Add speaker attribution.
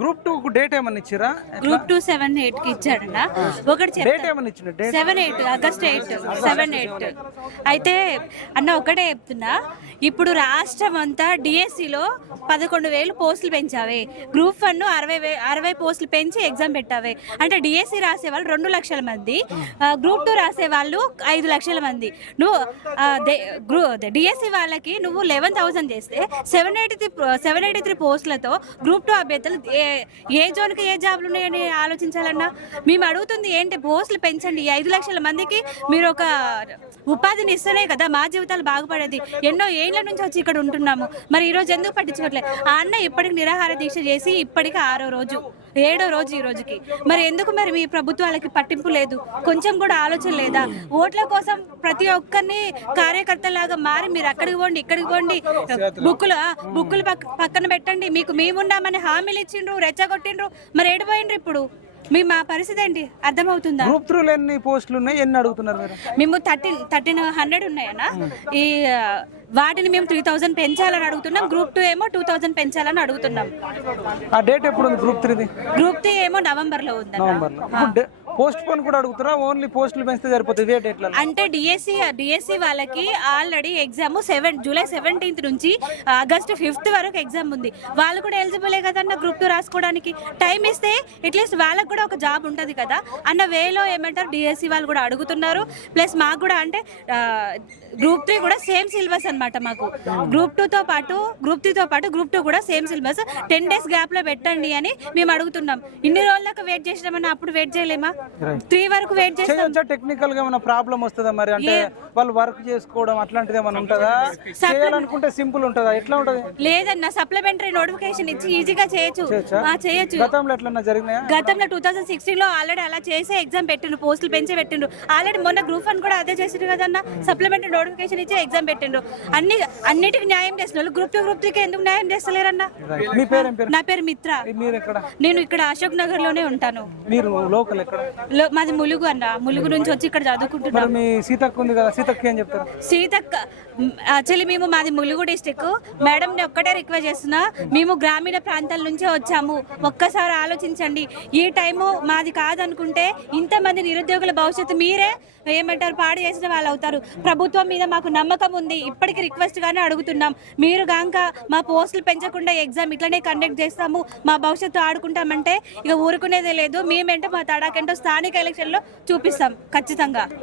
Speaker 1: Group two date ఏమన్నా ఇచ్చిరా?
Speaker 2: Group two seven ఎయిట్కి ఇచ్చాడన్న ఒకటి
Speaker 1: డేట్ ఏమన్నా ఇచ్చిన
Speaker 2: seven eight August eight seven eight. అయితే అన్న ఒకటే చెప్తున్నా. ఇప్పుడు రాష్ట్రం అంతా డిఎస్సిలో పదకొండు వేలు పోస్టులు పెంచావే. గ్రూప్ వన్ అరవై వే అరవై పోస్టులు పెంచి ఎగ్జామ్ పెట్టావే. అంటే డిఎస్సి రాసే వాళ్ళు రెండు లక్షల మంది. గ్రూప్ టూ రాసే వాళ్ళు ఐదు లక్షల మంది. నువ్వు గ్రూ డిఎస్సి వాళ్ళకి నువ్వు లెవెన్ థౌసండ్ చేస్తే seven eighty three seven eighty three పోస్టులతో group two అభ్యర్థులు ఏ ఏ జోన్కి ఏ జాబ్లు ఉన్నాయని ఆలోచించాలన్నా మేము అడుగుతుంది ఏంటి పోస్టులు పెంచండి ఐదు లక్షల మందికి మీరు ఒక ఉపాధిని ఇస్తేనే కదా మా జీవితాలు బాగుపడేది. ఎన్నో ఏళ్ళ నుంచి వచ్చి ఇక్కడ ఉంటున్నాము. మరి ఈరోజు ఎందుకు పట్టించుకోవట్లేదు ఆ అన్న ఇప్పటికి నిరాహార దీక్ష చేసి ఇప్పటికి ఆరో రోజు. ఏడో రోజు ఈ రోజుకి. మరి ఎందుకు మరి మీ ప్రభుత్వాలకి పట్టింపు లేదు? కొంచెం కూడా ఆలోచన లేదా? ఓట్ల కోసం ప్రతి ఒక్కరిని కార్యకర్తలాగా మారి మీరు అక్కడికి పోండి ఇక్కడికి పోండి. బుక్కులు బుక్కులు పక్క- పక్కన పెట్టండి. మీకు మేమున్నామని హామీలు ఇచ్చిండ్రు రెచ్చగొట్టిండ్రు. మరి ఏడిపోయిండ్రు ఇప్పుడు? మీ మా పరిస్థితి ఏంటి? అర్థమవుతుందా?
Speaker 1: గ్రూప్ త్రూలో ఎన్ని పోస్టులు ఉన్నాయి? ఎన్ని అడుగుతున్నారు మీరు?
Speaker 2: మేము థర్టీన్ థర్టీన్ హండ్రెడ్ ఉన్నాయన్నా. ఈ వాటిని మేము త్రీ థౌజండ్ పెంచాలని అడుగుతున్నాం. గ్రూప్ టూ ఏమో టూ థౌజండ్ పెంచాలని అడుగుతున్నాం.
Speaker 1: ఆ డేట్ ఎప్పుడు ఉంది గ్రూప్ త్రీది
Speaker 2: గ్రూప్ త్రీ ఏమో
Speaker 1: నవంబర్లో ఇప్పుడు పోస్ట్ పోన్ కూడా అడుగుతారా ఓన్లీ పోస్టులు పెంచితే సరిపోతుంది ఇదే డేట్లలో
Speaker 2: అంటే డిఎస్సి డిఎస్సి వాళ్ళకి already exam seven July seventeenth నుంచి ఆగస్ట్ ఫిఫ్త్ వరకు ఎగ్జామ్ ఉంది. వాళ్ళు కూడా ఎలిజిబులే కదన్న గ్రూప్ టూ రాసుకోవడానికి? టైం ఇస్తే అట్లీస్ట్ వాళ్ళకి కూడా ఒక జాబ్ ఉంటుంది కదా. అన్న వేలో ఏమంటారు? డిఎస్సి వాళ్ళు కూడా అడుగుతున్నారు. ప్లస్ మాకు కూడా అంటే గ్రూప్ త్రీ కూడా సేమ్ సిలబస్ అన్నమాట మాకు. గ్రూప్ టూతో పాటు గ్రూప్ త్రీతో పాటు గ్రూప్ టూ కూడా సేమ్ సిలబస్ టెన్ డేస్ గ్యాప్లో పెట్టండి అని మేము అడుగుతున్నాం. ఇన్ని రోజుల దాకా వెయిట్ చేసినామని అప్పుడు వెయిట్ చేయలేమా? త్రీ వరకు వెయిట్ చేస్తాం.
Speaker 1: టెక్నికల్గా ఏమైనా ప్రాబ్లం వస్తుందా మరి? అంటే వాళ్ళు వర్క్ చేసుకోవడం అట్లాంటిది ఏమైనా ఉంటుందా? చేయాలనుకుంటే సింపుల్ ఉంటుందా? ఎట్లా ఉంటది?
Speaker 2: లేదన్న సప్లిమెంటరీ నోటిఫికేషన్ ఇచ్చి ఈజీగా చేయొచ్చు.
Speaker 1: చేయొచ్చా? గతంలో ఎట్లన్నా జరిగినాయా?
Speaker 2: గతంలో టూ థౌసండ్ సిక్స్టీన్లో ఆల్రెడీ అలా చేసి ఎగ్జామ్ పెట్టిండ్రు పోస్టులు పెంచి పెట్టిండ్రు ఆల్రెడీ మొన్న గ్రూప్ వన్ కూడా అదే చేసిండ్రు కదన్న సప్లిమెంటరీ నోటిఫికేషన్ ఇచ్చి ఎగ్జామ్ పెట్టిండ్రు. అన్ని అన్నిటికి న్యాయం చేసిన వాళ్ళు గ్రూప్ టూ గ్రూప్ త్రీకి ఎందుకు న్యాయం చేస్తలేరన్న?
Speaker 1: మీ పేరు ఏం పేరు?
Speaker 2: నా పేరు మిత్ర.
Speaker 1: మీరు ఎక్కడ
Speaker 2: నేను ఇక్కడ అశోక్ నగర్లోనే ఉంటాను.
Speaker 1: మీరు లోకల్ ఎక్కడ?
Speaker 2: లో- మాది ములుగు అన్న. ములుగు నుంచి వచ్చి ఇక్కడ చదువుకుంటున్నాను
Speaker 1: మరి మీ సీతక్క ఉంది కదా సీతక్క ఏం చెప్తారు?
Speaker 2: సీతక్క యాక్చువల్లీ మేము మాది ములుగు డిస్టిక్ మేడం ని ఒక్కటే రిక్వెస్ట్ చేస్తున్నా. మేము గ్రామీణ ప్రాంతాల నుంచే వచ్చాము. ఒక్కసారి ఆలోచించండి. ఈ టైము మాది కాదనుకుంటే ఇంతమంది నిరుద్యోగుల భవిష్యత్తు మీరే ఏమంటారు పాడు చేసిన వాళ్ళు అవుతారు. ప్రభుత్వం మీద మాకు నమ్మకం ఉంది. ఇప్పటికి రిక్వెస్ట్ గానే అడుగుతున్నాం. మీరు గాంక మా పోస్టులు పెంచకుండా ఎగ్జామ్ ఇట్లనే కండక్ట్ చేస్తాము మా భవిష్యత్తు ఆడుకుంటామంటే ఇక ఊరుకునేదే లేదు. మేమేంటో మా తడాకేంటో స్థానిక ఎలక్షన్లో చూపిస్తాం ఖచ్చితంగా.